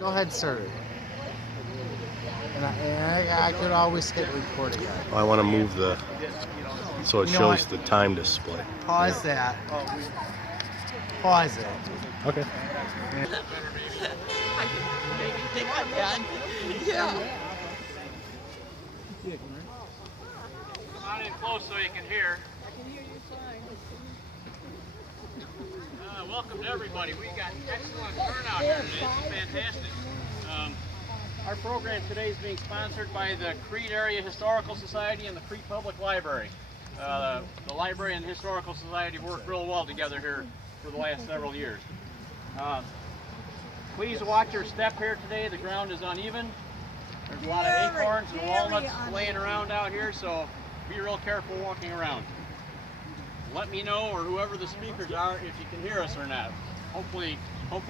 Go ahead, sir. And I could always hit record again. Oh, I want to move the so it You know shows what? the time display. Pause that. Pause it. Okay. Maybe think I can. Yeah. Come on in close so you can hear. Welcome to everybody. We got excellent turnout here today. It's fantastic. Our program today is being sponsored by the Crete Area Historical Society and the Crete Public Library. The library and historical society work real well together here for the last several years. Please watch your step here today. The ground is uneven. There's a lot of acorns and walnuts laying around out here, so be real careful walking around. Let me know, or whoever the speakers are, if you can hear us or not. Hopefully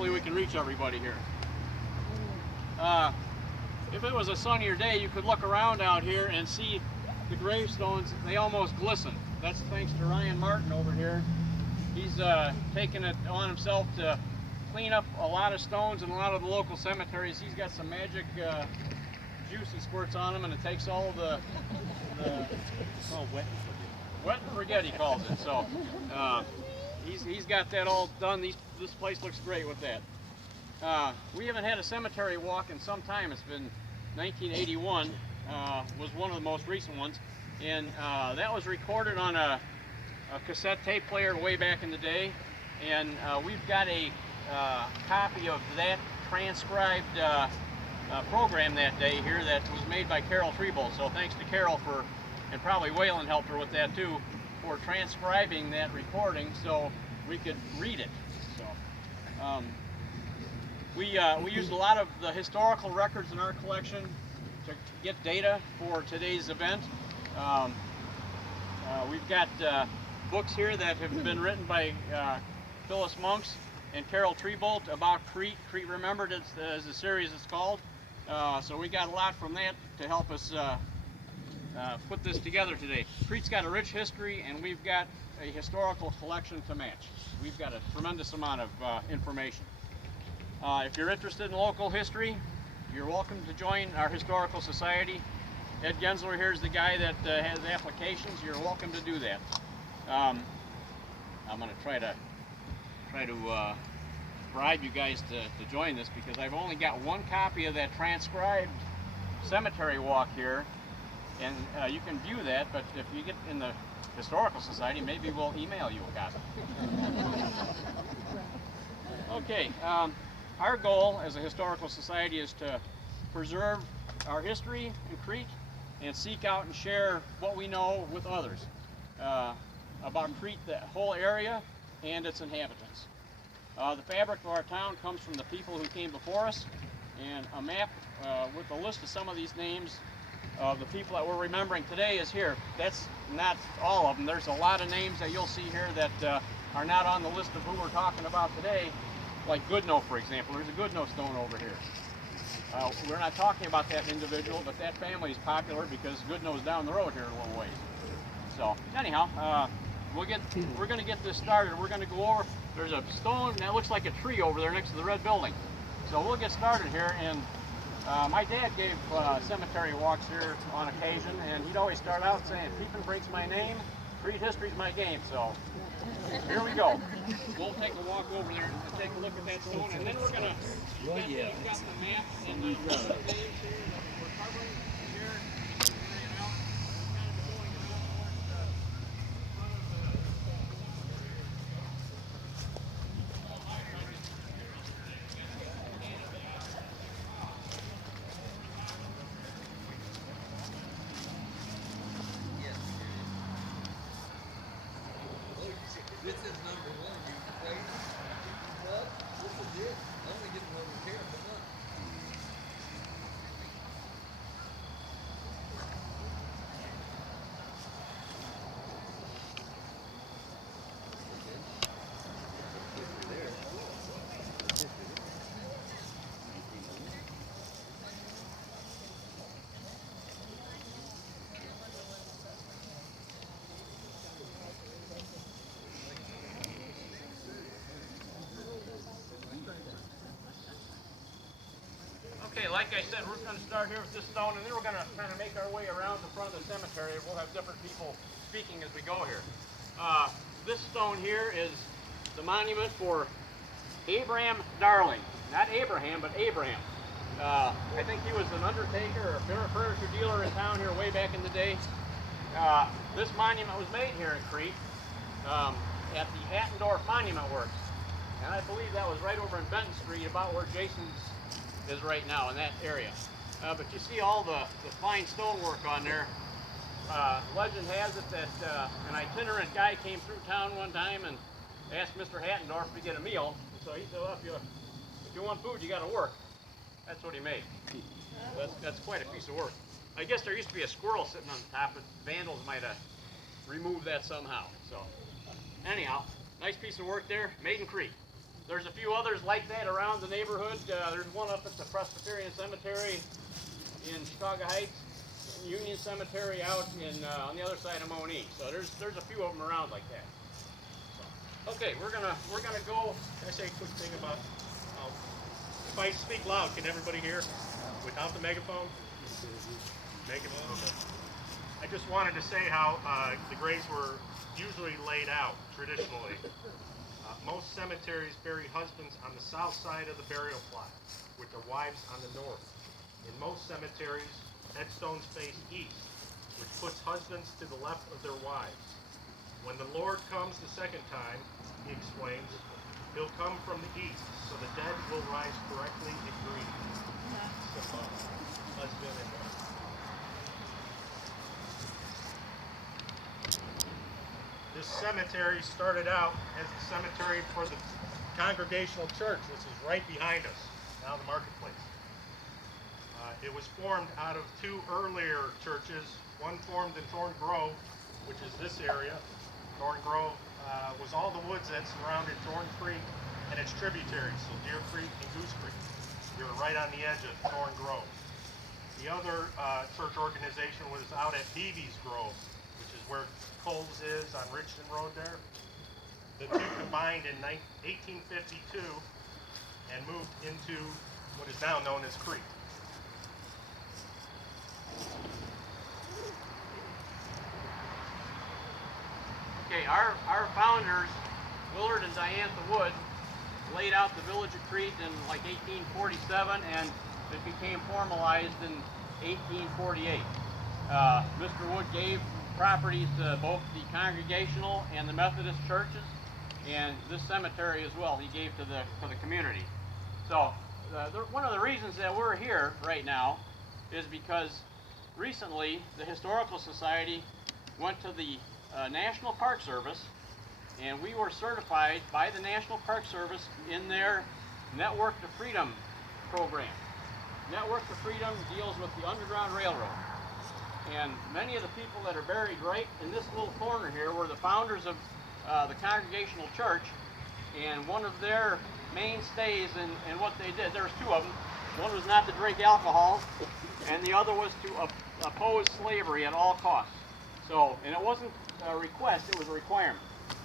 we can reach everybody here. If it was a sunnier day, you could look around out here and see the gravestones. They almost glisten. That's thanks to Ryan Martin over here. He's taken it on himself to clean up a lot of stones in a lot of the local cemeteries. He's got some magic juice he squirts on them, and it takes all the wet and forget, he calls it. So he's got that all done. This place looks great with that. We haven't had a cemetery walk in some time. It's been 1981 was one of the most recent ones, and that was recorded on a cassette tape player way back in the day, and we've got a copy of that transcribed program that day here that was made by Carol Treebolt. So thanks to Carol for, and probably Waylon helped her with that too, for transcribing that recording so we could read it. So we used a lot of the historical records in our collection to get data for today's event. We've got books here that have been written by Phyllis Monks and Carol Treebolt about Crete. Crete Remembered is the series it's called. So we got a lot from that to help us put this together today. Crete's got a rich history, and we've got a historical collection to match. We've got a tremendous amount of information. If you're interested in local history, you're welcome to join our historical society. Ed Gensler here is the guy that has applications. You're welcome to do that. I'm going to try to bribe you guys to join this, because I've only got one copy of that transcribed cemetery walk here, and you can view that, but if you get in the Historical Society, maybe we'll email you a copy. Okay, our goal as a historical society is to preserve our history in Crete and seek out and share what we know with others about Crete, the whole area, and its inhabitants. The fabric of our town comes from the people who came before us, and a map with a list of some of these names of the people that we're remembering today is here. That's not all of them. There's a lot of names that you'll see here that are not on the list of who we're talking about today, like Goodnoe, for example. There's a Goodnoe stone over here. We're not talking about that individual, but that family is popular because Goodnoe's down the road here a little ways. So anyhow, we're going to get this started. We're going to go over. There's a stone that looks like a tree over there next to the red building. So we'll get started here. And my dad gave cemetery walks here on occasion, and he'd always start out saying, "Peepin' Breaks my name, Crete history's my game." So here we go. We'll take a walk over there and take a look at that stone, and then we're going to, we've got the map and the names here. We're covering here, laying out, kind of going around towards the front of the This is number one. You played it. This is it. I only get another care for Okay, like I said, we're going to start here with this stone, and then we're going to kind of make our way around the front of the cemetery. We'll have different people speaking as we go here. This stone here is the monument for Abraham Darling. Not Abraham, but Abraham. I think he was an undertaker or furniture dealer in town here way back in the day. This monument was made here in Crete at the Hattendorf Monument Works. And I believe that was right over in Benton Street, about where Jason's is right now, in that area. But you see all the fine stonework on there. Legend has it that an itinerant guy came through town one time and asked Mr. Hattendorf to get a meal. So he said, well, if you want food, you got to work. That's what he made. That's quite a piece of work. I guess there used to be a squirrel sitting on the top, but vandals might have removed that somehow. So anyhow, nice piece of work there, made in Crete. There's a few others like that around the neighborhood. There's one up at the Presbyterian Cemetery in Chicago Heights, Union Cemetery out in on the other side of Monique. So there's a few of them around like that. So, okay, we're gonna go. Can I say a quick thing about, if I speak loud, can everybody hear without the megaphone? Megaphone. Okay. I just wanted to say how the graves were usually laid out traditionally. Most cemeteries bury husbands on the south side of the burial plot, with their wives on the north. In most cemeteries, headstones face east, which puts husbands to the left of their wives. When the Lord comes the second time, he explains, he'll come from the east, so the dead will rise correctly in green. Husband and wife. This cemetery started out as the cemetery for the Congregational Church, which is right behind us, now the marketplace. It was formed out of two earlier churches, one formed in Thorn Grove, which is this area. Thorn Grove was all the woods that surrounded Thorn Creek and its tributaries, so Deer Creek and Goose Creek. We were right on the edge of Thorn Grove. The other church organization was out at Beebe's Grove, which is where Coles is on Richton Road there. The two combined in 1852 and moved into what is now known as Crete. Okay, our founders, Willard and Diantha Wood, laid out the village of Crete in like 1847, and it became formalized in 1848. Mr. Wood gave properties to both the Congregational and the Methodist churches, and this cemetery as well he gave to the community. So one of the reasons that we're here right now is because recently the Historical Society went to the National Park Service, and we were certified by the National Park Service in their Network to Freedom program. Network to Freedom deals with the Underground Railroad. And many of the people that are buried right in this little corner here were the founders of the Congregational Church, and one of their mainstays in what they did, there was two of them. One was not to drink alcohol, and the other was to oppose slavery at all costs. So, and it wasn't a request, it was a requirement.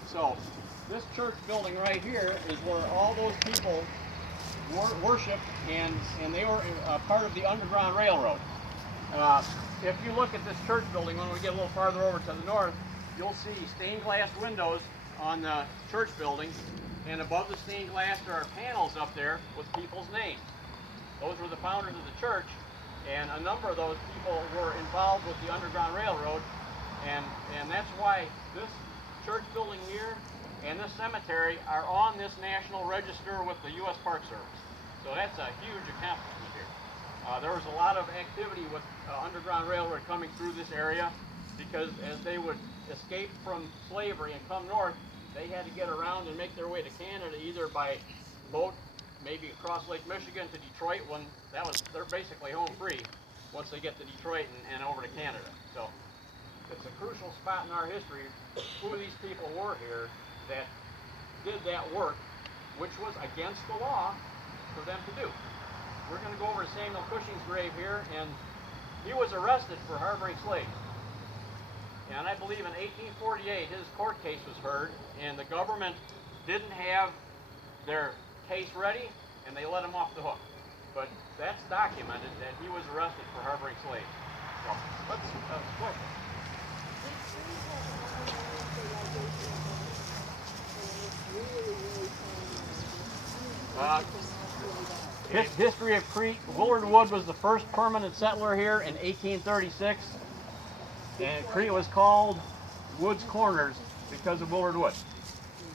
So, this church building right here is where all those people worshiped, and they were part of the Underground Railroad. If you look at this church building, when we get a little farther over to the north, you'll see stained glass windows on the church building, and above the stained glass there are panels up there with people's names. Those were the founders of the church, and a number of those people were involved with the Underground Railroad, and that's why this church building here and this cemetery are on this National Register with the U.S. Park Service. So that's a huge accomplishment here. There was a lot of activity with Underground Railroad coming through this area, because as they would escape from slavery and come north, they had to get around and make their way to Canada either by boat, maybe across Lake Michigan to Detroit, when they're basically home free once they get to Detroit and over to Canada. So it's a crucial spot in our history who these people were here that did that work, which was against the law for them to do. We're going to go over to Samuel Cushing's grave here, and he was arrested for harboring slaves. And I believe in 1848 his court case was heard, and the government didn't have their case ready, and they let him off the hook. but that's documented that he was arrested for harboring slaves. So, let's, go ahead. History of Crete. Willard Wood was the first permanent settler here in 1836, and Crete was called Wood's Corners because of Willard Wood.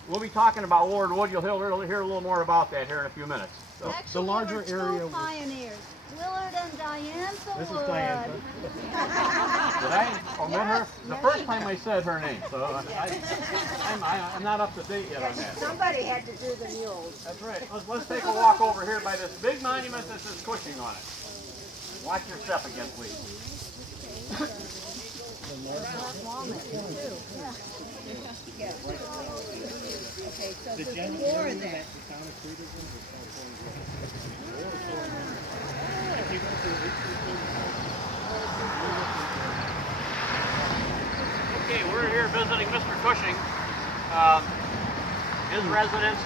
We'll be talking about Willard Wood. You'll hear a little more about that here in a few minutes. So, Actually, the larger there were area two was- pioneers, Willard and Diantha This is Wood. Diantha. did I omit her? The first time I said her name, so I'm not up to date yet on that. Somebody had to do the mules. That's right. Let's take a walk over here by this big monument that says Cushing on it. Watch your step again, please. Walnut, too. Yeah. Okay, so before that. Okay, we're here visiting Mr. Cushing. His residence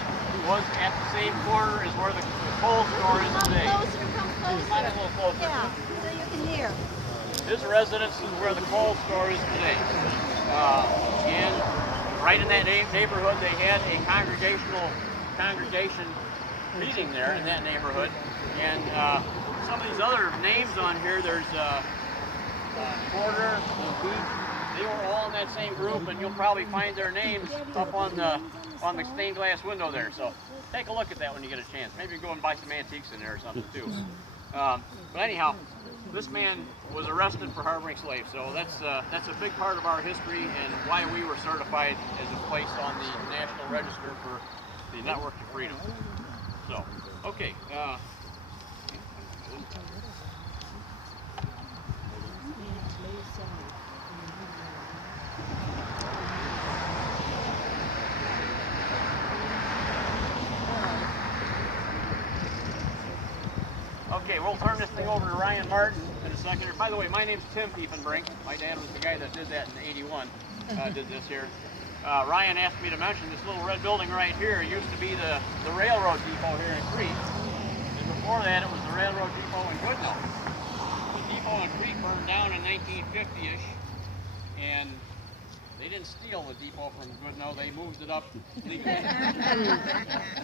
was at the same corner as where the coal store is Come today. closer, come Find it a closer. little closer. Yeah, so you can hear. His residence is where the coal store is today. And right in that neighborhood, they had a congregation meeting there in that neighborhood. And some of these other names on here, there's Porter and Beach. They were all in that same group, and you'll probably find their names up on the stained glass window there. So take a look at that when you get a chance. Maybe go and buy some antiques in there or something too. But anyhow, this man was arrested for harboring slaves, so that's a big part of our history and why we were certified as a place on the National Register for the Network to Freedom. So, okay. Okay, we'll turn this thing over to Ryan Martin in a second. By the way, my name's Tim Tiefenbrink. My dad was the guy that did that in '81, did this here. Ryan asked me to mention this little red building right here. It used to be the railroad depot here in Crete. And before that, it was the railroad depot in Goodnow. The depot in Crete burned down in 1950-ish, and they didn't steal the depot from Goodnow. They moved it up legally.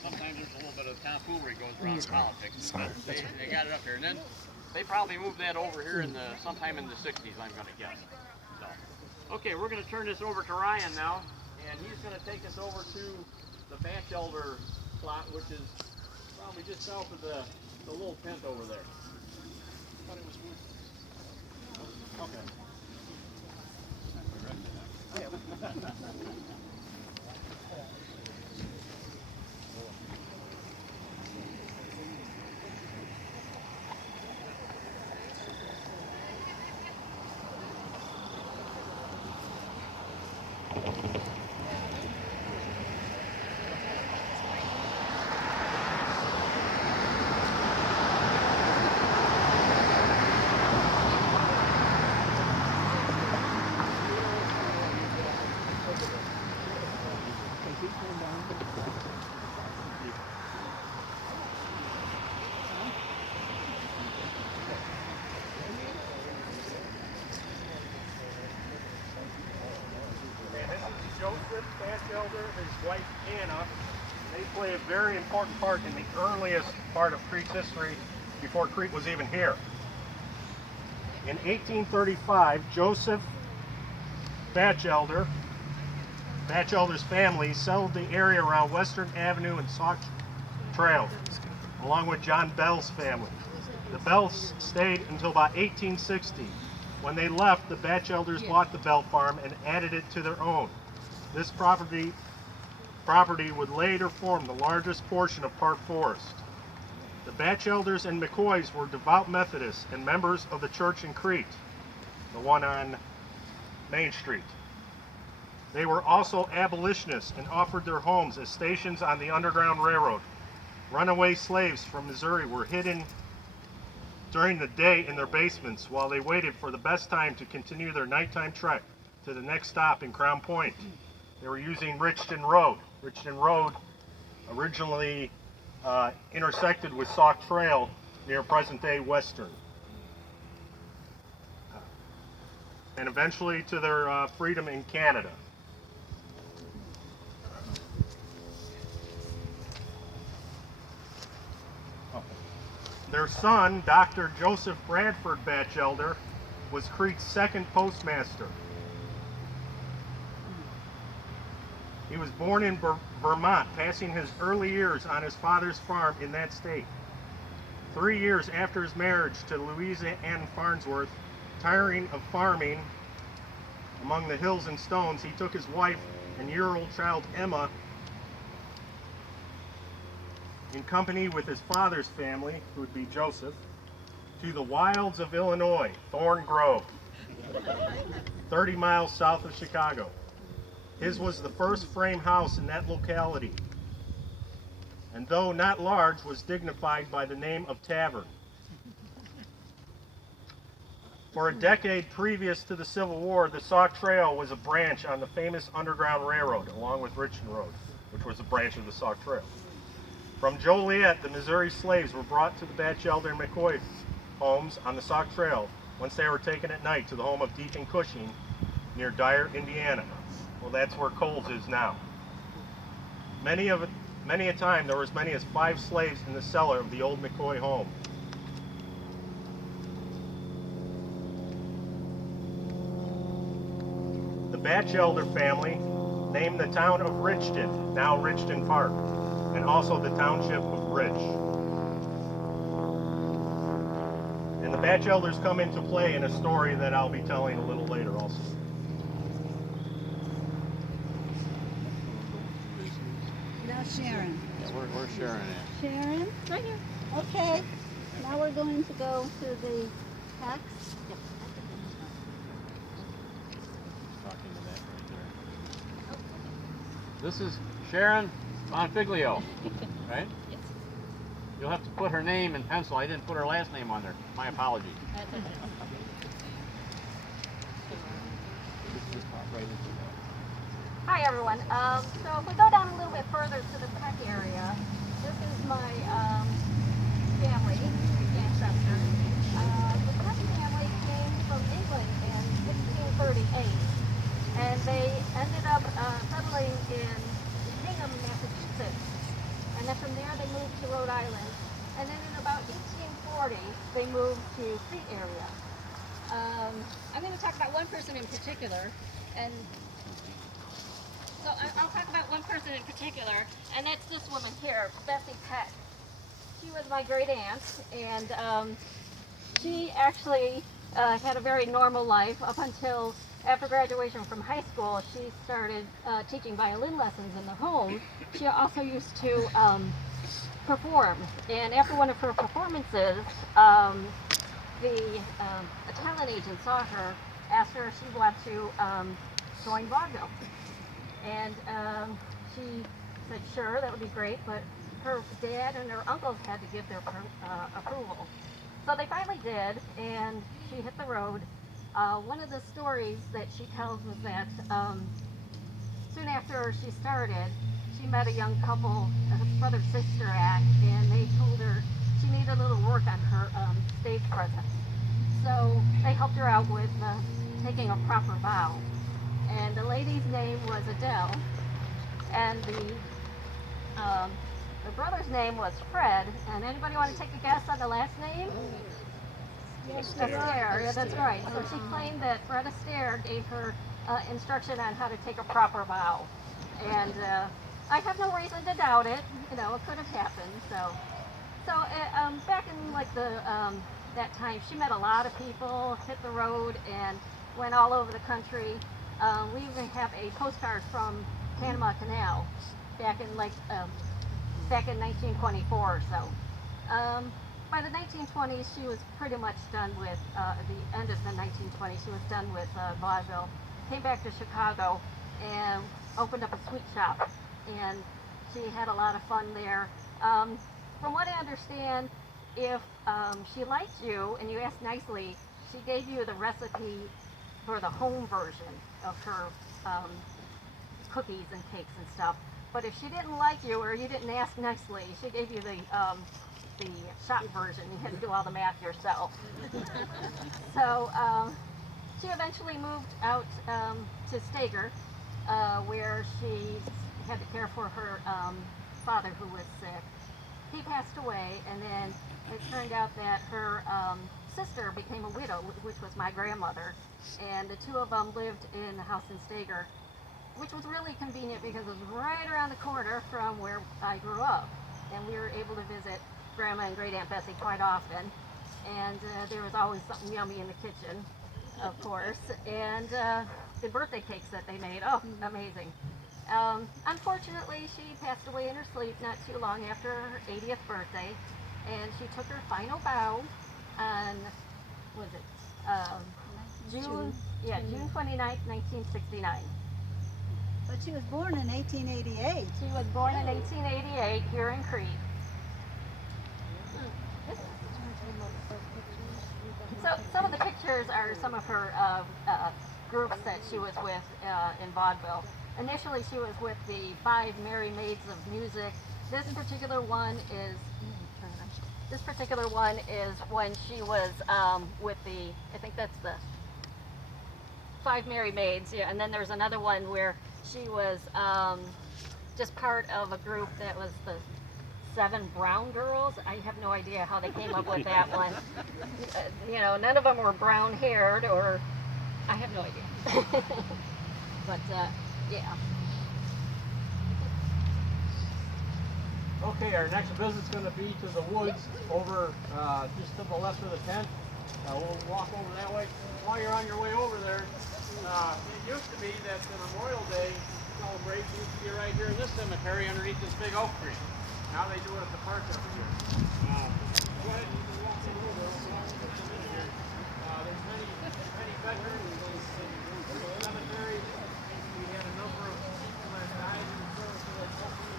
Sometimes there's a little bit of tomfoolery goes around in politics. But they got it up here, and then they probably moved that over here in sometime in the 60s, I'm going to guess. So, okay, we're going to turn this over to Ryan now, and he's going to take us over to the Batchelder plot, which is probably just south of the little tent over there. I thought it was moved. Okay. Joseph Batchelder, his wife Anna, they play a very important part in the earliest part of Crete's history before Crete was even here. In 1835, Joseph Batchelder's family settled the area around Western Avenue and Sauk Trail, along with John Bell's family. The Bells stayed until about 1860. When they left, the Batchelders bought the Bell farm and added it to their own. This property would later form the largest portion of Park Forest. The Batchelders and McCoys were devout Methodists and members of the church in Crete, the one on Main Street. They were also abolitionists and offered their homes as stations on the Underground Railroad. Runaway slaves from Missouri were hidden during the day in their basements while they waited for the best time to continue their nighttime trek to the next stop in Crown Point. They were using Richton Road. Richton Road originally intersected with Sauk Trail near present-day Western. And eventually to their freedom in Canada. Their son, Dr. Joseph Bradford Batchelder, was Crete's second postmaster. He was born in Vermont, passing his early years on his father's farm in that state. 3 years after his marriage to Louisa Ann Farnsworth, tiring of farming among the hills and stones, he took his wife and year-old child Emma, in company with his father's family, who would be Joseph, to the wilds of Illinois, Thorn Grove, 30 miles south of Chicago. His was the first frame house in that locality, and though not large, was dignified by the name of Tavern. For a decade previous to the Civil War, the Sauk Trail was a branch on the famous Underground Railroad, along with Richmond Road, which was a branch of the Sauk Trail. From Joliet, the Missouri slaves were brought to the Batchelder and McCoy homes on the Sauk Trail once they were taken at night to the home of Deacon Cushing near Dyer, Indiana. Well, that's where Coles is now. Many a time there were as many as 5 slaves in the cellar of the old McCoy home. The Batchelder family named the town of Richton, now Richton Park, and also the township of Rich. And the Batchelders come into play in a story that I'll be telling a little later also. Now Sharon. Yeah, we're sharing it. Sharon? Right here. Okay. Now we're going to go to the text. Talking to that right there. This is Sharon Bonfiglio, right? Yes. You'll have to put her name in pencil. I didn't put her last name on there. My apologies. Hi everyone. So if we go down a little bit further to the Peck area, this is my family, ancestors. The Peck family came from England in 1638, and they ended up settling in Hingham, Massachusetts. And then from there they moved to Rhode Island. And then in about 1840, they moved to Crete area. I'm going to talk about one person in particular, and so I'll talk about one person in particular, and that's this woman here, Bessie Peck. She was my great aunt, and she actually had a very normal life up until after graduation from high school. She started teaching violin lessons in the home. She also used to perform, and after one of her performances, the a talent agent saw her, asked her if she wanted to join vaudeville. And she said, sure, that would be great, but her dad and her uncles had to give their approval. So they finally did, and she hit the road. One of the stories that she tells was that soon after she started, she met a young couple, a brother-sister act, and they told her she needed a little work on her stage presence. So they helped her out with taking a proper bow. And the lady's name was Adele, and the brother's name was Fred. And anybody want to take a guess on the last name? Astaire. Yeah, that's right. So she claimed that Fred Astaire gave her instruction on how to take a proper bow. And I have no reason to doubt it. You know, it could have happened. So back in like that time, she met a lot of people, hit the road, and went all over the country. We even have a postcard from Panama Canal back in 1924 or so. By the 1920s, she was pretty much done with, the end of the 1920s, she was done with vaudeville. Came back to Chicago and opened up a sweet shop, and she had a lot of fun there. From what I understand, if she liked you and you asked nicely, she gave you the recipe for the home version of her cookies and cakes and stuff. But if she didn't like you or you didn't ask nicely, she gave you the the shop version. You had to do all the math yourself. So she eventually moved out to Steger, where she had to care for her father who was sick. He passed away, and then it turned out that her sister became a widow, which was my grandmother, and the two of them lived in the house in Steger, which was really convenient because it was right around the corner from where I grew up, and we were able to visit Grandma and Great Aunt Bessie quite often, and there was always something yummy in the kitchen, of course, and the birthday cakes that they made, oh, amazing. Unfortunately, she passed away in her sleep not too long after her 80th birthday, and she took her final bow on, was it, June 29th, 1969. But she was born in 1888. She was born in 1888 here in Crete. So some of the pictures are some of her groups that she was with in vaudeville. Initially, she was with the Five Merry Maids of Music. This particular one is when she was with the, I think that's the Five Merry Maids, yeah. And then there's another one where she was just part of a group that was the Seven Brown Girls. I have no idea how they came up with that one. You know, none of them were brown haired, or I have no idea. But yeah. Okay, our next visit's going to be to the woods over just to the left of the tent. We'll walk over that way. While you're on your way over there, it used to be that the Memorial Day celebration used to be right here in this cemetery underneath this big oak tree. Now they do it at the park up here. Go ahead, you can walk over. There's many veterans in this cemetery. We had a number of people that died in the service of the country.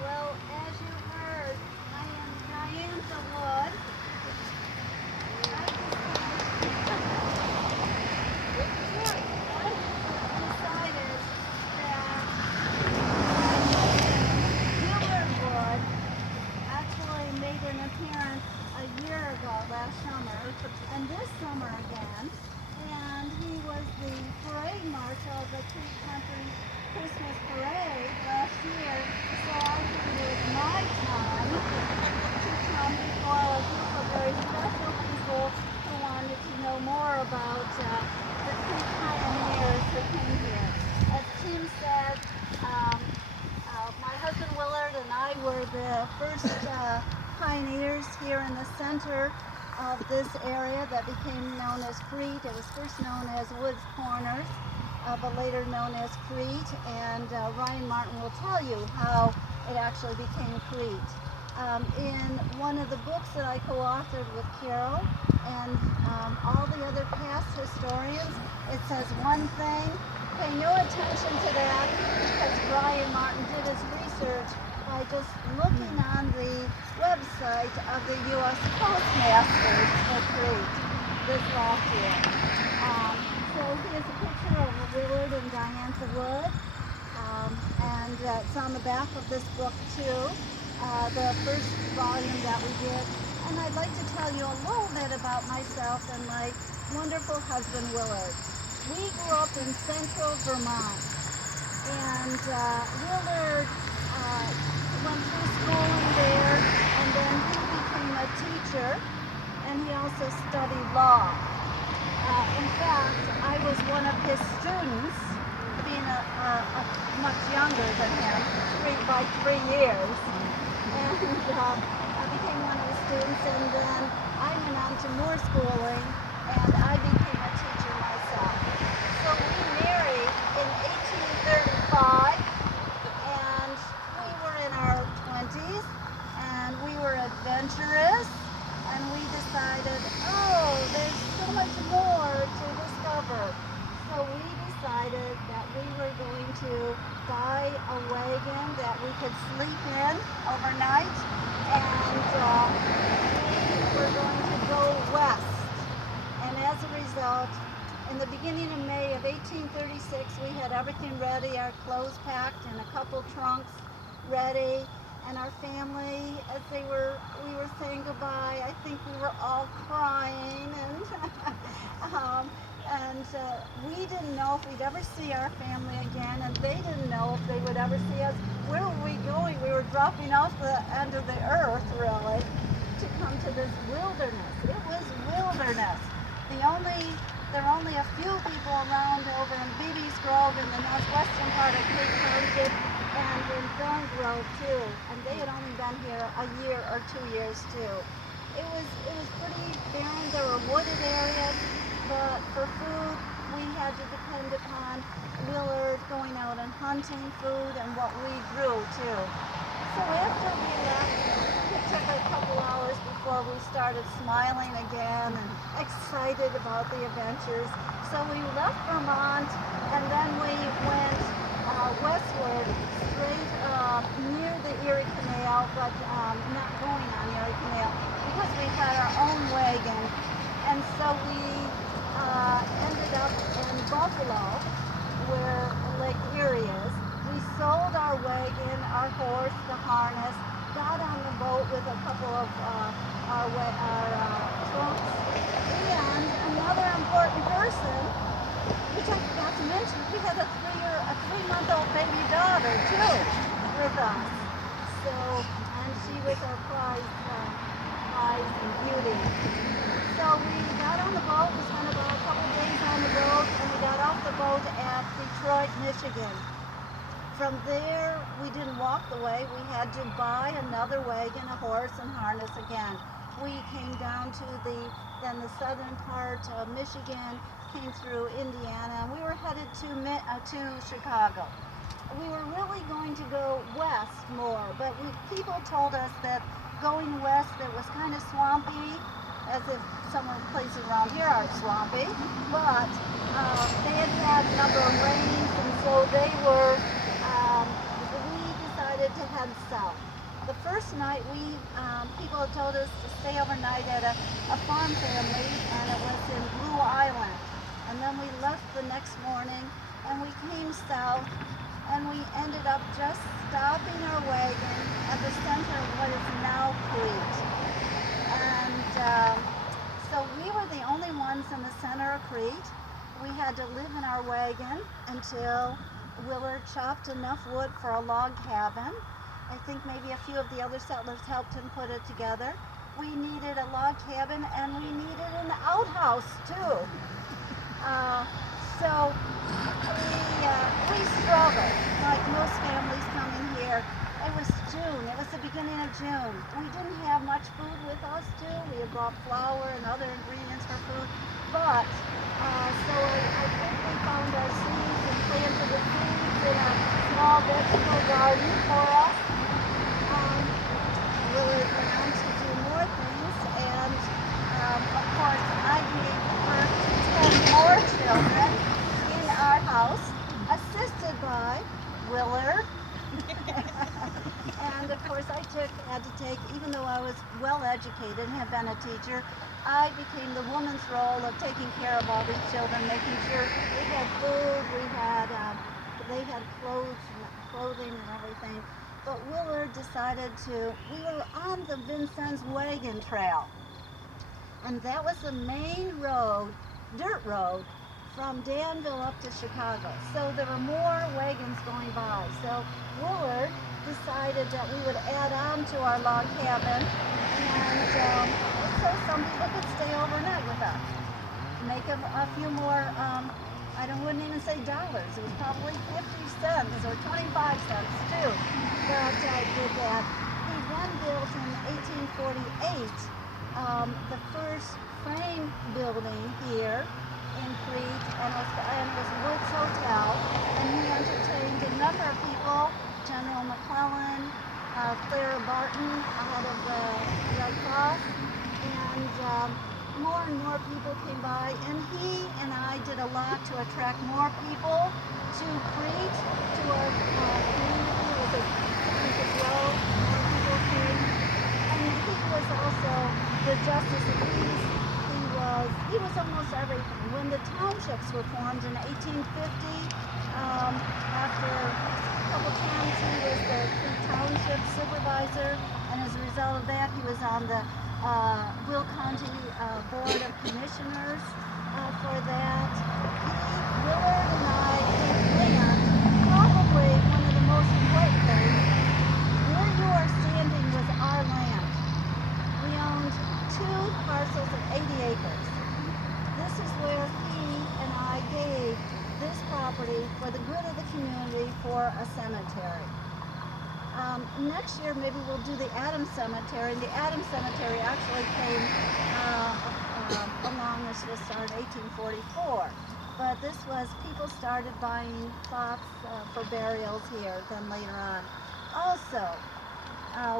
Well, as you heard, I am Diantha Wood. I decided that Willard Wood actually made an appearance a year ago last summer, and this summer again. And he was the parade marshal of the Crete Country Christmas Parade last year, so I figured it was my time to come before a group of very special people who wanted to know more about the Crete pioneers who came here. As Tim said, my husband Willard and I were the first pioneers here in the center of this area that became known as Crete. It was first known as Woods Corners, but later known as Crete, and Ryan Martin will tell you how it actually became Crete. In one of the books that I co-authored with Carol and all the other past historians, it says one thing. Pay no attention to that because Ryan Martin did his research by just looking on the website of the U.S. Postmasters for Crete this last year. So here's a picture of Willard and Diantha Wood, and it's on the back of this book too, the first volume that we did. And I'd like to tell you a little bit about myself and my wonderful husband Willard. We grew up in central Vermont, and Willard went through schooling there, and then he became a teacher, and he also studied law. In fact, I was one of his students, being much younger than him by 3 years. I became one of the students, and then I went on to more schooling, and I became a teacher myself. So we married in 1835, and we were in our 20s, and we were adventurous, and we decided, oh, there's so much more to discover. So we decided that we were going to buy a wagon that we could sleep in overnight, and we were going to go west. And as a result, in the beginning of May of 1836, we had everything ready, our clothes packed and a couple trunks ready, and our family, as we were saying goodbye, I think we were all crying, and we didn't know if we'd ever see our family again, and they didn't know if they would ever see us. Where were we going? We were dropping off the end of the earth, really, to come to this wilderness. It was wilderness. There are only a few people around over in Beatty's Grove in the northwestern part of Cape Township, and in Thorn Grove too, and they had only been here a year or 2 years too. It was pretty barren. There were wooded areas, but for food we had to depend upon Willard going out and hunting food and what we grew too. So after we left, it took a couple hours before we started smiling again and excited about the adventures. So we left Vermont, and then we went westward, straight near the Erie Canal, but not going on Erie Canal because we had our own wagon. And so we ended up in Buffalo, where Lake Erie is. We sold our wagon, our horse, the harness, got on the boat with a couple of our trunks, and another important person, which I forgot to mention, we had a 3-month-old baby daughter too with us. So, and she was our prize and beauty. So we got on the boat, we spent about a couple days on the boat, and we got off the boat at Detroit, Michigan. From there, we didn't walk the way. We had to buy another wagon, a horse, and harness again. We came down to the southern part of Michigan, came through Indiana, and we were headed to Chicago. We were really going to go west more, but people told us that going west, it was kind of swampy, as if some of the places around here are swampy, but they had had a number of rains, and so we decided to head south. The first night, people had told us to stay overnight at a farm family, and it was in Blue Island. And then we left the next morning, and we came south, and we ended up just stopping our wagon at the center of what is now Crete. And so we were the only ones in the center of Crete. We had to live in our wagon until Willard chopped enough wood for a log cabin. I think maybe a few of the other settlers helped him put it together. We needed a log cabin, and we needed an outhouse too. So we struggled, like most families coming here. It was June. It was the beginning of June. We didn't have much food with us too. We had bought flour and other ingredients for food, but so I think we found our seeds and planted the seeds in a small vegetable garden for us. Willard went on to do more things, and of course I gave birth to 10 more children in our house, assisted by Willard. And of course I had to take, even though I was well educated and had been a teacher, I became the woman's role of taking care of all these children, making sure we had food, they had clothing and everything. But Willard decided we were on the Vincennes Wagon Trail. And that was the main road, dirt road, from Danville up to Chicago. So there were more wagons going by. So Willard decided that we would add on to our log cabin, and so some people could stay overnight with us. Make a few more, I wouldn't even say dollars, it was probably 50 cents or 25 cents too, that did that. He then built in 1848 the first frame building here in Crete, and it was Woods Hotel, and he entertained a number of people, General McClellan, Clara Barton out of the Red Cross, and more and more people came by, and he and I did a lot to attract more people to Crete, to our community. It was a time to grow, more people came, and he was also the Justice of Peace. He was almost everything. When the townships were formed in 1850, after a couple times he was the township supervisor, and as a result of that he was on the Will County Board of Commissioners for that. Willard and I planned probably one of the most important things. Where you are standing was our land. We owned 2 parcels of 80 acres. This is where he and I gave this property for the good of the community for a cemetery. Next year maybe we'll do the Adams Cemetery. The Adams Cemetery actually came along, this was started in 1844. But this was, people started buying plots for burials here then later on. Also,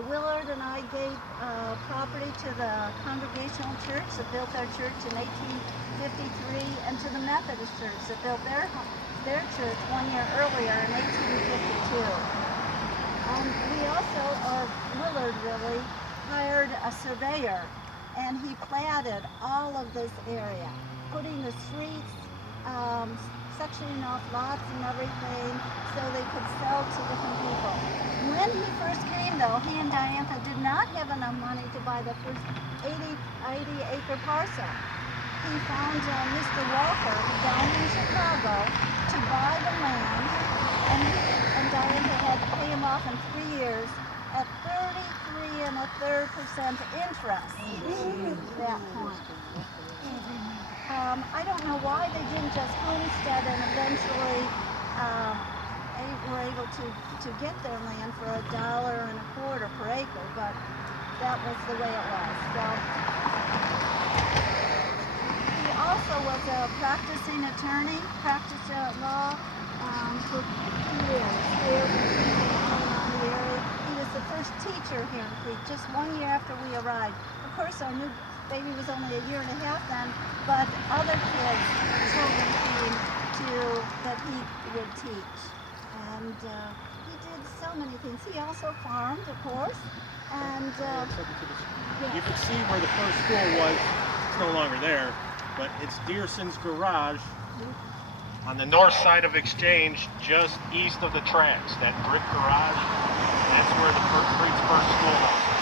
Willard and I gave property to the Congregational Church that built their church in 1853, and to the Methodist Church that built their church 1 year earlier in 1852. We also, or Willard really, hired a surveyor, and he platted all of this area, putting the streets, sectioning off lots and everything so they could sell to different people. When he first came though, he and Diantha did not have enough money to buy the first 80-acre parcel. He found Mr. Walker down in Chicago to buy the land, and Diantha had to pay him off in 3 years at 33 1/3% interest at that point. I don't know why they didn't just homestead and eventually were able to get their land for $1.25 per acre, but that was the way it was. So he also was a practicing attorney, practiced law for 2 years here in the area. He was the first teacher here in Crete, just 1 year after we arrived. Of course, our new baby was only a year and a half then, but other kids, children came to that he would teach. And he did so many things. He also farmed, of course, and You can see where the first school was. It's no longer there, but it's Dearson's Garage on the north side of Exchange, just east of the tracks. That brick garage, that's where the Crete's first schoolhouse is.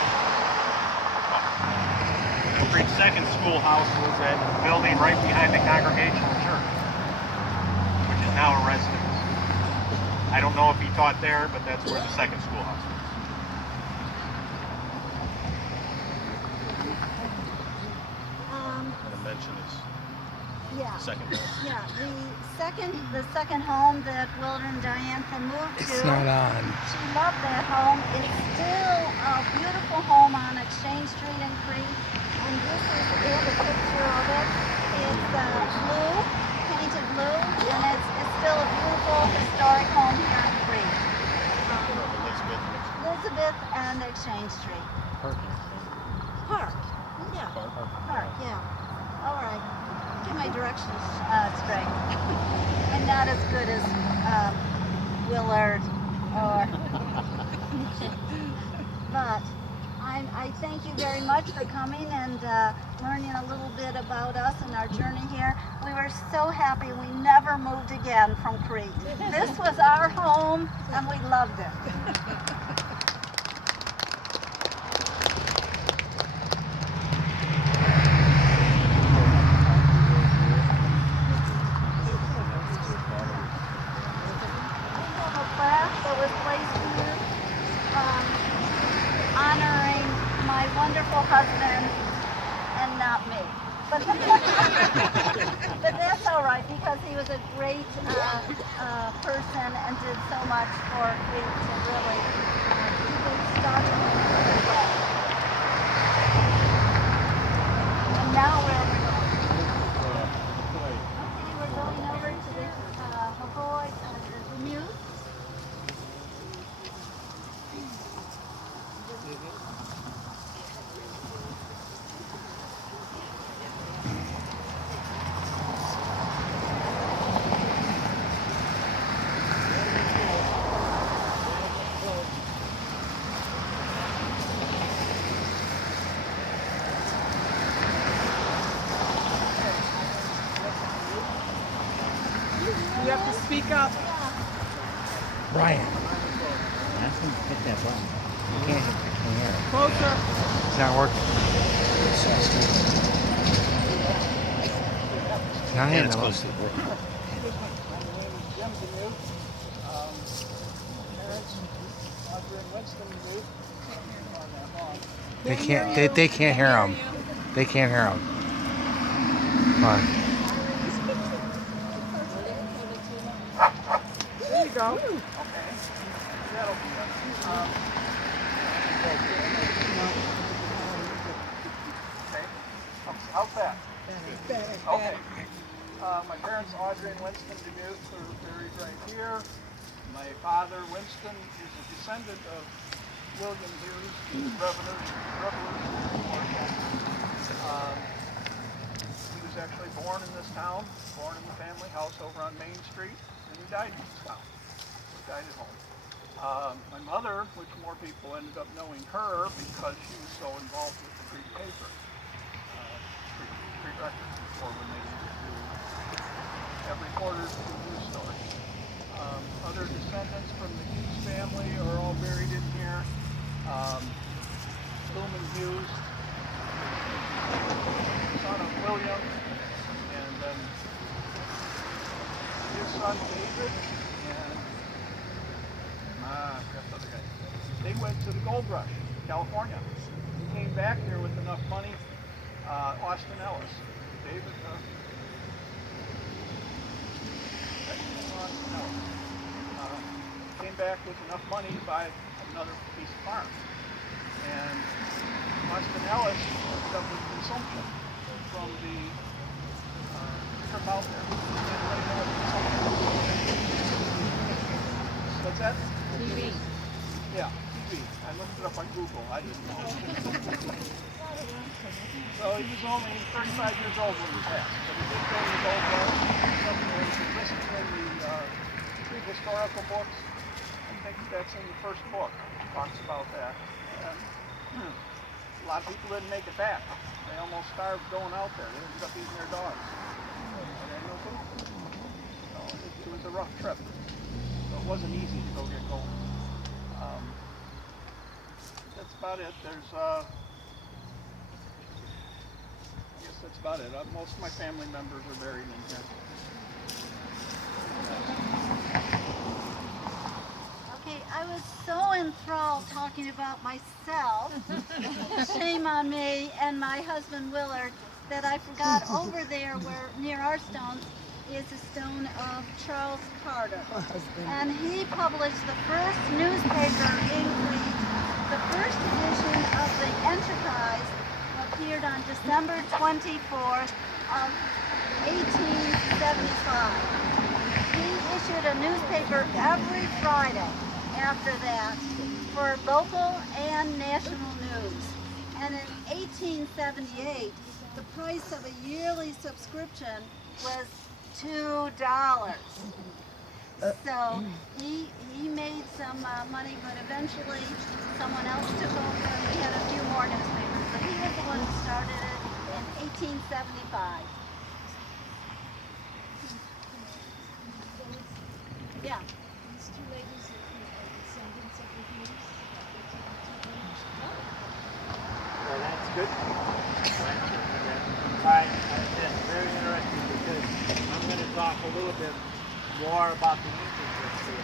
Crete's second schoolhouse was that building right behind the Congregational Church, which is now a residence. I don't know if he taught there, but that's where the second schoolhouse is. The mention is yeah, second. yeah. The second home that Willard and Diantha moved to. It's not on. She loved that home. It's still a beautiful home on Exchange Street in Crete, and this is a picture of it. It's blue, painted blue, and it's still a beautiful historic home here in Crete. Elizabeth and Exchange Street. Park. Yeah. Park. Yeah. All right. Get my directions straight. And not as good as Willard or. But I thank you very much for coming and learning a little bit about us and our journey here. We were so happy we never moved again from Crete. This was our home and we loved it. Honoring my wonderful husband and not me. But that's all right because he was a great person and did so much for Crete to really keep it started. You have to speak up. Brian. Ask him to hit that button. You can't hear it. Closer. It's not working. It's not hitting it's the close to the brook. My name is Jim Demuth. Parents, Audrey and Winston Demuth. On that lawn. They can't. They can't hear him. They can't hear him. Come on. There you go. Okay. That'll be it. Okay. How's that? Okay. My parents, Audrey and Winston Demuth, are buried right here. My father, Winston, is a descendant of William Hughes, Revolutionary War. He was actually born in this town, born in the family house over on Main Street, and he died in this town. He died at home. My mother, which more people ended up knowing her because she was so involved with the Crete paper, Crete Record, before when they used to have reporters do news stories. Other descendants from the Hughes family are all buried in here. Luman Hughes, son of William, and then his son David, and that other guy. They went to the gold rush, California. He came back here with enough money. Austin Ellis, David. Austin Ellis came back with enough money to buy another piece of farm. And Austin Ellis ended up with consumption from the trip out there. What's that? TV. Yeah, TV. I looked it up on Google. I didn't know. So he was only 35 years old when he passed. But he did go to the gold rush. Something that you listen to in the historical books. I think that's in the first book. It talks about that. And a lot of people didn't make it back. They almost starved going out there. They ended up eating their dogs. They had no food. So it was a rough trip. So it wasn't easy to go get gold. That's about it. There's, I guess that's about it. Most of my family members are buried in here. Okay, I was so enthralled talking about myself, shame on me, and my husband Willard, that I forgot over there where near our stones is a stone of Charles Carter. And he published the first newspaper in Crete. The first edition of the Enterprise appeared on December 24th of 1875. He issued a newspaper every Friday after that for local and national news. And in 1878, the price of a yearly subscription was $2. So he made some money, but eventually someone else took over and we had a few more newspapers. But he was the one who started it in 1875. Yeah. These two ladies are descendants of the Hughes. Well, that's good. Right, that's very interesting because I'm going to talk a little bit more about the ancient history.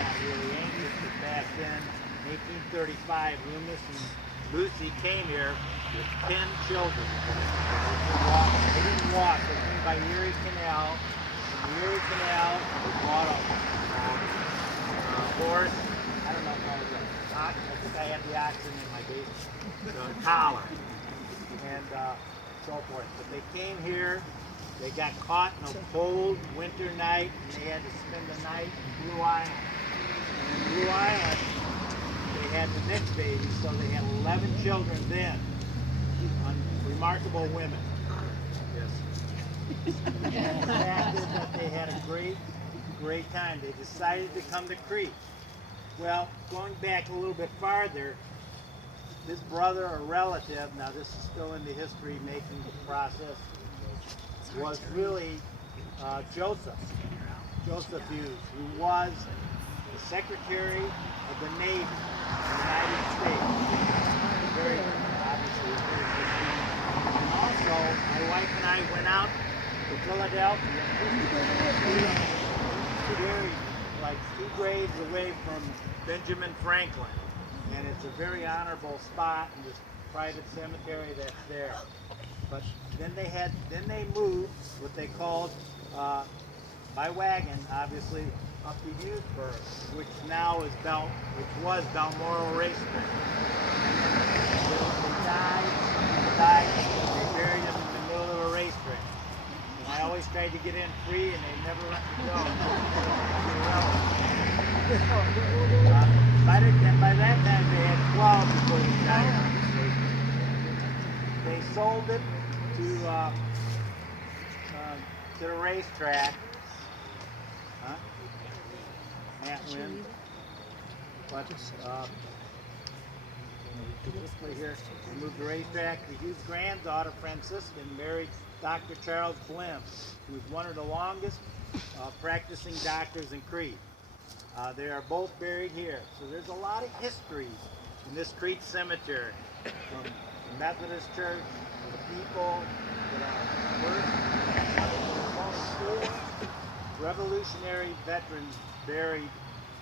Not really ancient, but back then, 1835, Loomis and Lucy came here with 10 children. They didn't walk, they came by Erie Canal. From the Erie Canal, they brought a horse. I don't know how it was. I think I had the oxen in my basement. The collar. And so forth. But they came here, they got caught in a cold winter night, and they had to spend the night in Blue Island. And in Blue Island, they had the mixed babies, so they had 11 children then. Remarkable women. Yes. And the fact is that they had a great time. They decided to come to Crete. Well, going back a little bit farther, this brother or relative, now this is still in the history making process, was really Joseph. Joseph Hughes, who was the Secretary of the Navy of the United States. Very, obviously, a very good man. And also, my wife and I went out to Philadelphia, very, like 2 graves away from Benjamin Franklin. And it's a very honorable spot in this private cemetery that's there. But then they moved what they called, by wagon, obviously, up to Hughesburg, which was Balmoral Racetrack. And then they died, they buried him in the middle of a racetrack. And I always tried to get in free, and they never let me go. By that time, they had 12 before they died on this racetrack. They sold it to the racetrack. Antwin. But quickly here, they moved the racetrack. The Hughes granddaughter, Franciscan, married Dr. Charles Blim, who was one of the longest practicing doctors in Crete. They are both buried here. So there's a lot of history in this Crete cemetery, from the Methodist Church, to the people that are first. There's only 4 Revolutionary veterans buried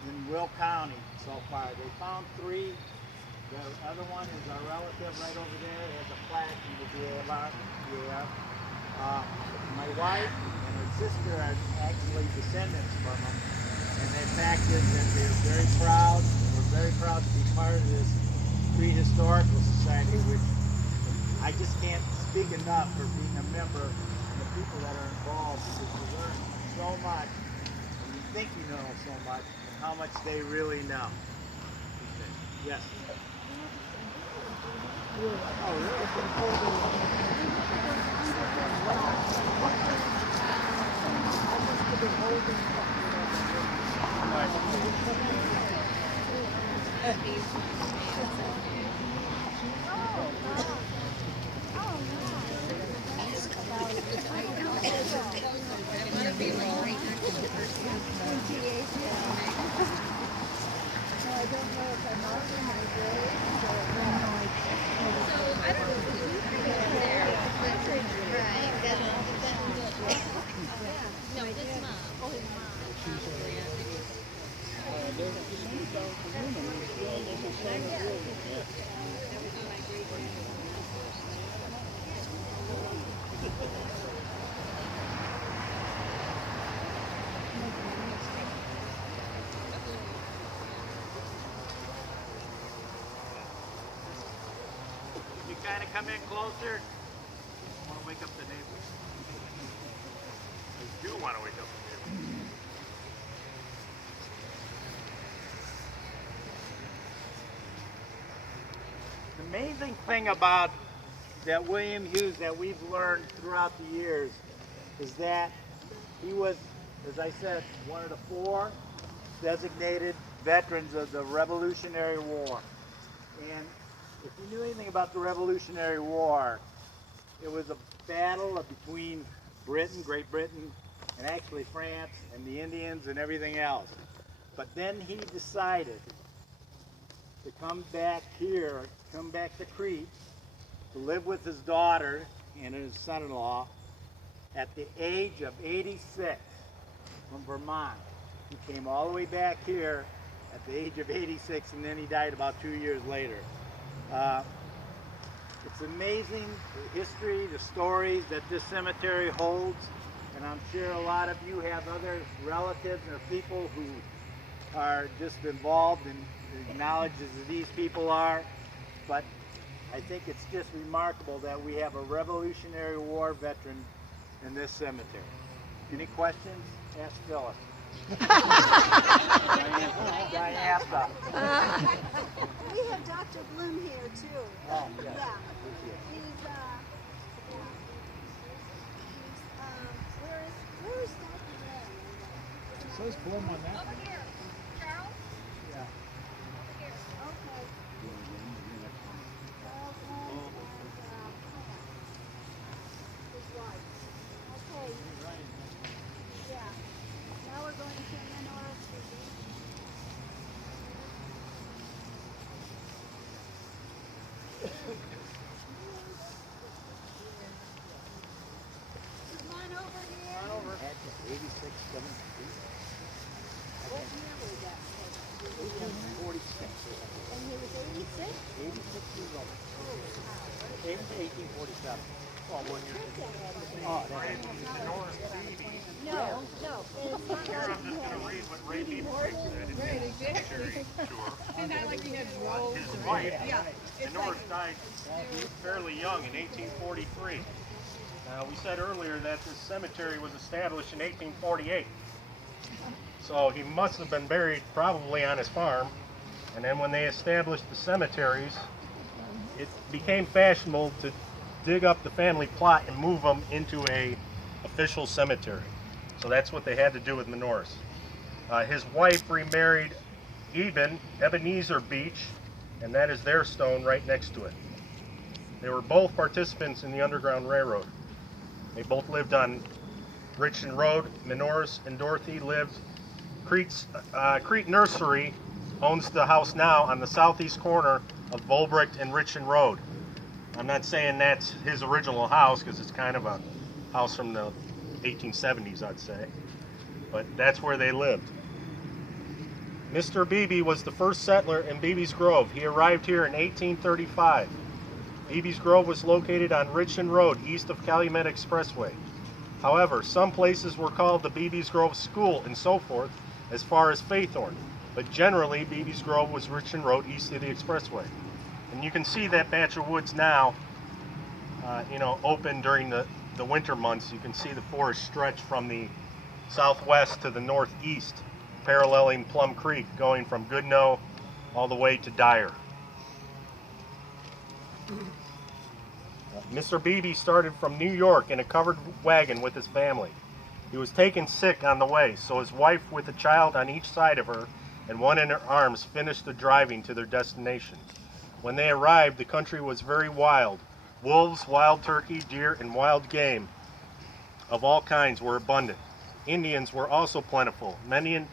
in Will County so far. They found 3. The other one is our relative right over there. He has a plaque in the DAR. My wife and her sister are actually descendants from them. And the fact is that they're very proud. We're very proud to be part of this Crete Historical Society, which I just can't speak enough for being a member and the people that are involved, because you learn so much and you think you know so much and how much they really know. Yes. Oh, you kind of come in closer. I want to wake up the neighbors. I do want to wake up the neighbors. The amazing thing about that William Hughes that we've learned throughout the years is that he was, as I said, one of the 4 designated veterans of the Revolutionary War. And if you knew anything about the Revolutionary War, it was a battle between Britain, Great Britain, and actually France and the Indians and everything else. But then he decided to come back here, come back to Crete, to live with his daughter and his son-in-law at the age of 86 from Vermont. He came all the way back here at the age of 86, and then he died about 2 years later. It's amazing the history, the stories that this cemetery holds, and I'm sure a lot of you have other relatives or people who are just involved in as knowledge as these people are, but I think it's just remarkable that we have a Revolutionary War veteran in this cemetery. Any questions? Ask Phyllis. Diantha. We have Dr. Bloom here too. Oh, yes. Yeah. He's where is Dr. Bloom? Says Bloom on that. Over here. Charles? Yeah. Over here. Okay. Charles Bloom and his wife. Okay. Yeah. Now we're Oh, No, no, it's not. Here I'm just going to read what Ray Beebe said in his cemetery tour. And I like we had rows. His wife, Yeah. It's like, Norris, died fairly young in 1843. We said earlier that this cemetery was established in 1848. So he must have been buried probably on his farm. And then when they established the cemeteries, it became fashionable to dig up the family plot and move them into a official cemetery. So that's what they had to do with Menoris. His wife remarried Ebenezer Beach, and that is their stone right next to it. They were both participants in the Underground Railroad. They both lived on Richton Road. Menoris and Dorothy lived. Crete Nursery owns the house now on the southeast corner of Volbrecht and Richton Road. I'm not saying that's his original house because it's kind of a house from the 1870s, I'd say. But that's where they lived. Mr. Beebe was the first settler in Beebe's Grove. He arrived here in 1835. Beebe's Grove was located on Richton Road, east of Calumet Expressway. However, some places were called the Beebe's Grove School and so forth, as far as Faithorn. But generally, Beebe's Grove was Richton Road, east of the expressway. And you can see that patch of woods now, open during the winter months. You can see the forest stretch from the southwest to the northeast, paralleling Plum Creek, going from Goodnoe all the way to Dyer. Mr. Beebe started from New York in a covered wagon with his family. He was taken sick on the way, so his wife with a child on each side of her and one in her arms finished the driving to their destination. When they arrived, the country was very wild. Wolves, wild turkey, deer, and wild game of all kinds were abundant. Indians were also plentiful. Many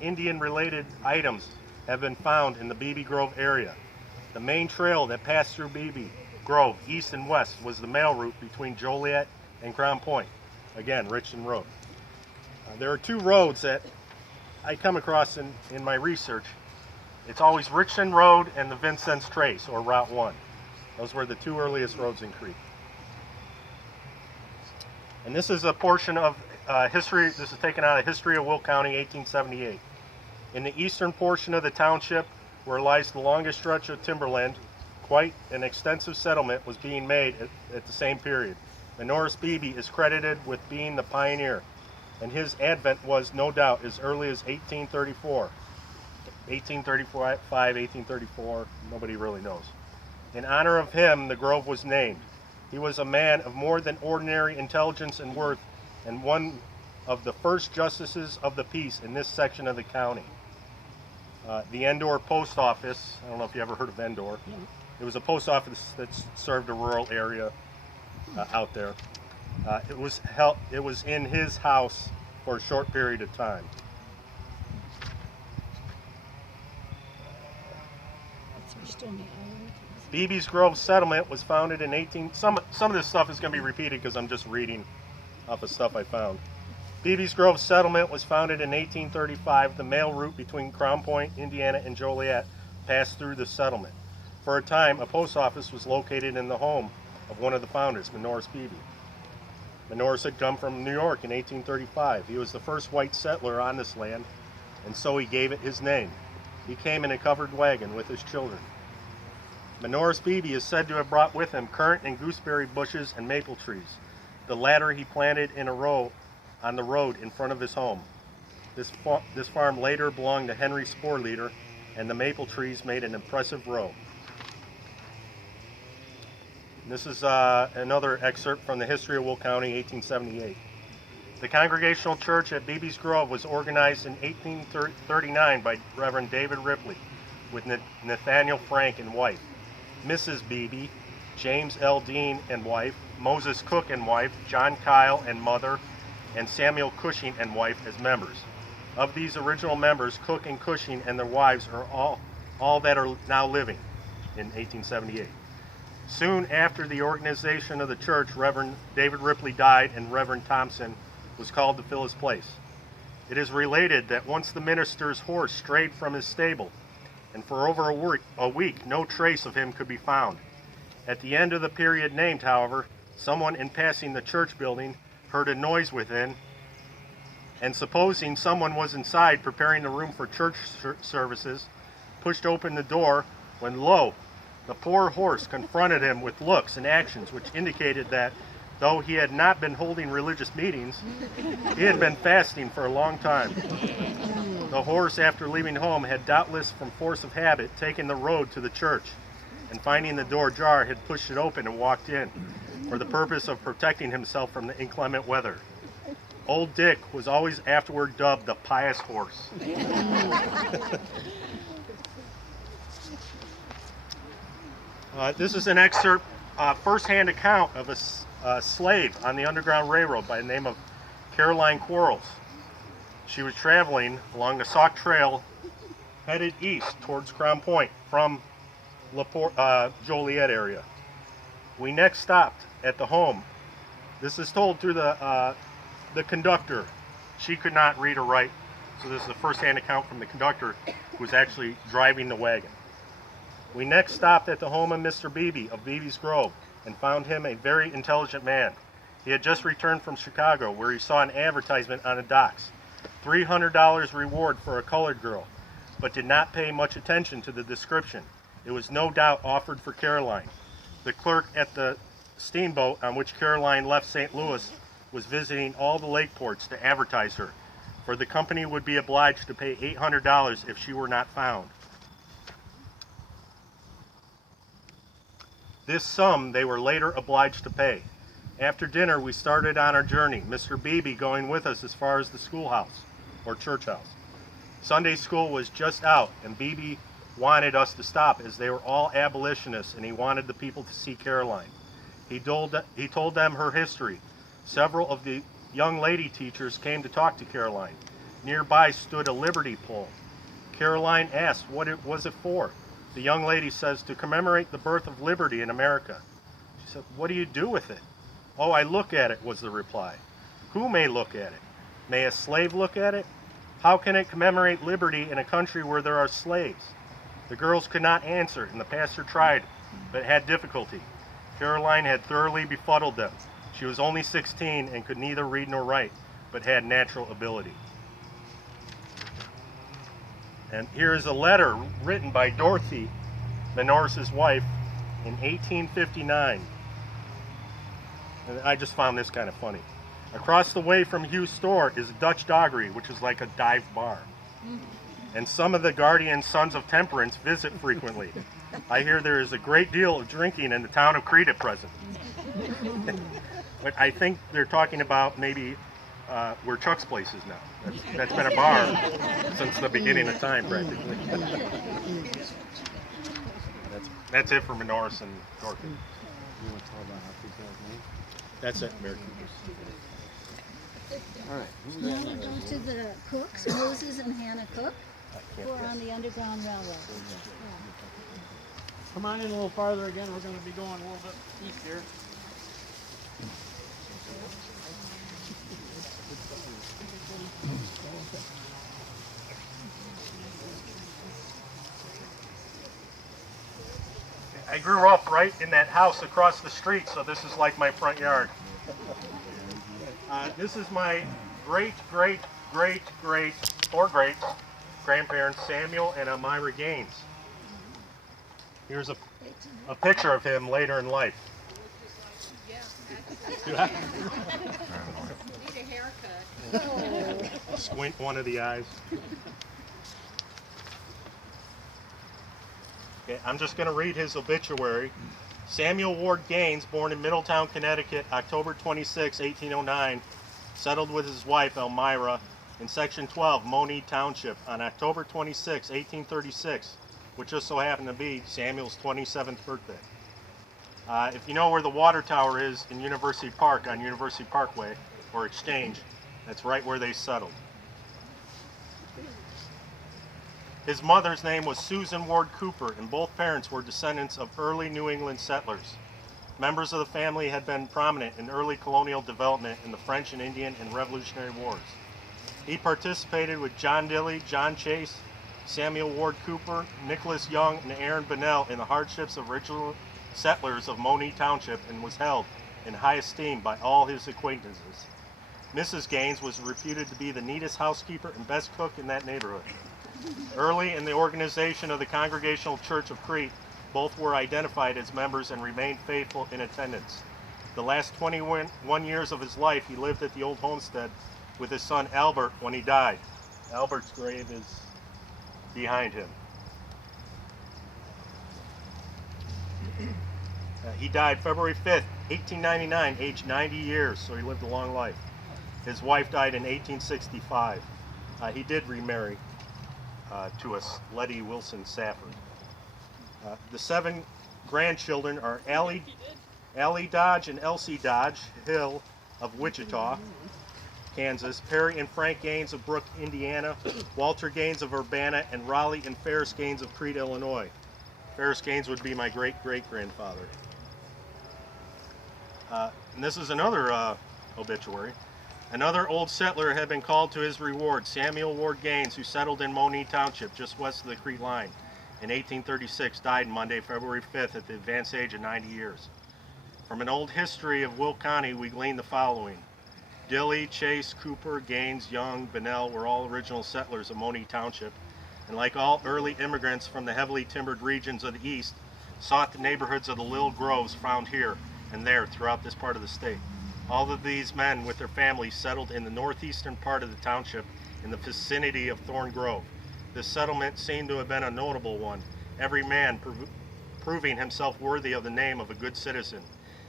Indian-related items have been found in the Beebe Grove area. The main trail that passed through Beebe Grove, east and west, was the mail route between Joliet and Crown Point. Again, Richton Road. There are two roads that I come across in my research. It's always Richton Road and the Vincennes Trace, or Route 1. Those were the two earliest roads in Crete. And this is a portion of history. This is taken out of History of Will County, 1878. In the eastern portion of the township, where lies the longest stretch of timberland, quite an extensive settlement was being made at the same period. Menoris Beebe is credited with being the pioneer, and his advent was no doubt as early as 1834. 1835, 1834, nobody really knows. In honor of him, the grove was named. He was a man of more than ordinary intelligence and worth, and one of the first justices of the peace in this section of the county. The Endor Post Office, I don't know if you ever heard of Endor. It was a post office that served a rural area out there. It was in his house for a short period of time. Beebe's Grove Settlement was founded in some of this stuff is going to be repeated because I'm just reading off of stuff I found. Beebe's Grove Settlement was founded in 1835. The mail route between Crown Point, Indiana and Joliet passed through the settlement. For a time, a post office was located in the home of one of the founders, Menoris Beebe. Menoris had come from New York in 1835. He was the first white settler on this land, and so he gave it his name. He came in a covered wagon with his children. Menoris Beebe is said to have brought with him currant and gooseberry bushes and maple trees. The latter he planted in a row on the road in front of his home. This farm later belonged to Henry Sporleader, and the maple trees made an impressive row. This is another excerpt from the History of Will County, 1878. The Congregational Church at Beebe's Grove was organized in 1839 by Reverend David Ripley with Nathaniel Frank and wife, Mrs. Beebe, James L. Dean and wife, Moses Cook and wife, John Kyle and mother, and Samuel Cushing and wife as members. Of these original members, Cook and Cushing and their wives are all that are now living in 1878. Soon after the organization of the church, Reverend David Ripley died and Reverend Thompson was called to fill his place. It is related that once the minister's horse strayed from his stable, and for over a week no trace of him could be found. At the end of the period named, however, someone in passing the church building heard a noise within, and supposing someone was inside preparing the room for church services, pushed open the door when lo, the poor horse confronted him with looks and actions which indicated that though he had not been holding religious meetings, he had been fasting for a long time. The horse, after leaving home, had doubtless from force of habit taken the road to the church, and finding the door ajar had pushed it open and walked in for the purpose of protecting himself from the inclement weather. Old Dick was always afterward dubbed the pious horse. This is an excerpt, first-hand account of a slave on the Underground Railroad by the name of Caroline Quarles. She was traveling along the Sauk Trail, headed east towards Crown Point from Joliet area. We next stopped at the home. This is told through the conductor. She could not read or write, so this is a first-hand account from the conductor who was actually driving the wagon. We next stopped at the home of Mr. Beebe of Beebe's Grove and found him a very intelligent man. He had just returned from Chicago, where he saw an advertisement on the docks, $300 reward for a colored girl, but did not pay much attention to the description. It was no doubt offered for Caroline. The clerk at the steamboat on which Caroline left St. Louis was visiting all the lake ports to advertise her, for the company would be obliged to pay $800 if she were not found. This sum they were later obliged to pay. After dinner, we started on our journey, Mr. Beebe going with us as far as the schoolhouse, or church house. Sunday school was just out, and Beebe wanted us to stop as they were all abolitionists, and he wanted the people to see Caroline. He told them her history. Several of the young lady teachers came to talk to Caroline. Nearby stood a liberty pole. Caroline asked what it was for. The young lady says, to commemorate the birth of liberty in America. She said, what do you do with it? Oh, I look at it, was the reply. Who may look at it? May a slave look at it? How can it commemorate liberty in a country where there are slaves? The girls could not answer, and the pastor tried, but had difficulty. Caroline had thoroughly befuddled them. She was only 16 and could neither read nor write, but had natural ability. And here is a letter written by Dorothy, Menorca's wife, in 1859. And I just found this kind of funny. Across the way from Hugh's store is Dutch Doggery, which is like a dive bar. And some of the guardian sons of temperance visit frequently. I hear there is a great deal of drinking in the town of Crete at present. But I think they're talking about maybe where Chuck's place is now. That's been a bar since the beginning of time, practically. That's it for Menorca and Dorothy. That's it, Mary. All right. Now we go to the Cooks, Moses and Hannah Cook, who are on the Underground Railroad. Come on in a little farther again. We're going to be going a little bit east here. I grew up right in that house across the street, so this is like my front yard. This is my four great grandparents, Samuel and Elmira Gaines. Here's a picture of him later in life. Need a haircut. Squint one of the eyes. Okay, I'm just going to read his obituary. Samuel Ward Gaines, born in Middletown, Connecticut, October 26, 1809, settled with his wife, Elmira, in Section 12, Monee Township, on October 26, 1836, which just so happened to be Samuel's 27th birthday. If you know where the water tower is in University Park, on University Parkway, or Exchange, that's right where they settled. His mother's name was Susan Ward Cooper, and both parents were descendants of early New England settlers. Members of the family had been prominent in early colonial development in the French and Indian and Revolutionary Wars. He participated with John Dilley, John Chase, Samuel Ward Cooper, Nicholas Young, and Aaron Bunnell in the hardships of original settlers of Monee Township, and was held in high esteem by all his acquaintances. Mrs. Gaines was reputed to be the neatest housekeeper and best cook in that neighborhood. Early in the organization of the Congregational Church of Crete, both were identified as members and remained faithful in attendance. The last 21 years of his life, he lived at the old homestead with his son Albert when he died. Albert's grave is behind him. He died February 5th, 1899, aged 90 years, so he lived a long life. His wife died in 1865. He did remarry to us, Letty Wilson Safford. The 7 grandchildren are Allie Dodge and Elsie Dodge Hill of Wichita, Kansas, Perry and Frank Gaines of Brooke, Indiana, Walter Gaines of Urbana, and Raleigh and Ferris Gaines of Crete, Illinois. Ferris Gaines would be my great-great-grandfather. And this is another obituary. Another old settler had been called to his reward, Samuel Ward Gaines, who settled in Monee Township, just west of the Crete line. In 1836, died Monday, February 5th, at the advanced age of 90 years. From an old history of Will County, we glean the following. Dilly, Chase, Cooper, Gaines, Young, Bunnell were all original settlers of Monee Township, and like all early immigrants from the heavily timbered regions of the east, sought the neighborhoods of the Little Groves found here and there throughout this part of the state. All of these men with their families settled in the northeastern part of the township in the vicinity of Thorn Grove. This settlement seemed to have been a notable one, every man proving himself worthy of the name of a good citizen.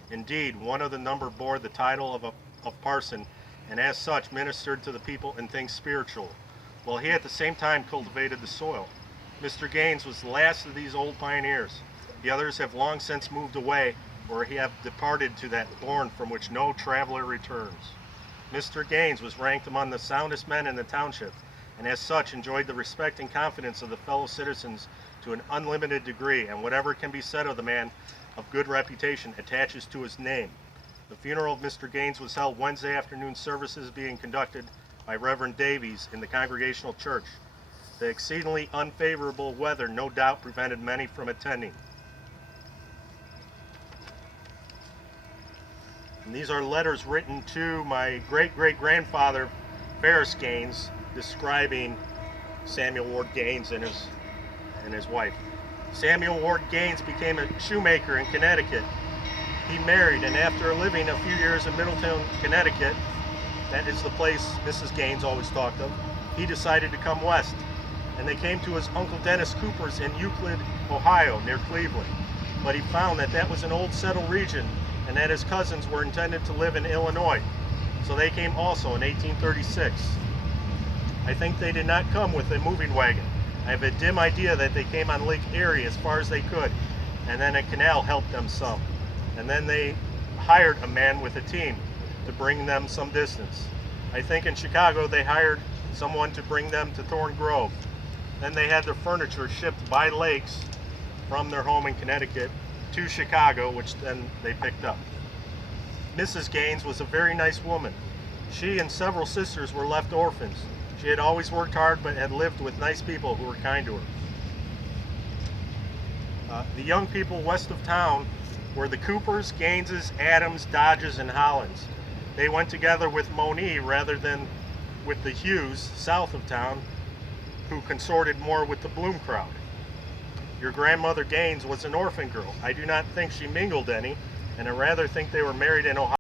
Indeed, one of the number bore the title of parson, and as such ministered to the people in things spiritual, while he at the same time cultivated the soil. Mr. Gaines was the last of these old pioneers. The others have long since moved away, or he have departed to that bourne from which no traveler returns. Mr. Gaines was ranked among the soundest men in the township, and as such enjoyed the respect and confidence of the fellow citizens to an unlimited degree, and whatever can be said of the man of good reputation attaches to his name. The funeral of Mr. Gaines was held Wednesday afternoon, services being conducted by Reverend Davies in the Congregational Church. The exceedingly unfavorable weather no doubt prevented many from attending. And these are letters written to my great-great-grandfather, Ferris Gaines, describing Samuel Ward Gaines and his wife. Samuel Ward Gaines became a shoemaker in Connecticut. He married, and after living a few years in Middletown, Connecticut, that is the place Mrs. Gaines always talked of, he decided to come west. And they came to his Uncle Dennis Cooper's in Euclid, Ohio, near Cleveland. But he found that that was an old settled region, and that his cousins were intended to live in Illinois. So they came also in 1836. I think they did not come with a moving wagon. I have a dim idea that they came on Lake Erie as far as they could, and then a canal helped them some. And then they hired a man with a team to bring them some distance. I think in Chicago they hired someone to bring them to Thorn Grove. Then they had their furniture shipped by lakes from their home in Connecticut to Chicago, which then they picked up. Mrs. Gaines was a very nice woman. She and several sisters were left orphans. She had always worked hard but had lived with nice people who were kind to her. The young people west of town were the Coopers, Gaineses, Adams, Dodges, and Hollands. They went together with Monee rather than with the Hughes south of town, who consorted more with the Bloom crowd. Your grandmother Gaines was an orphan girl. I do not think she mingled any, and I rather think they were married in Ohio.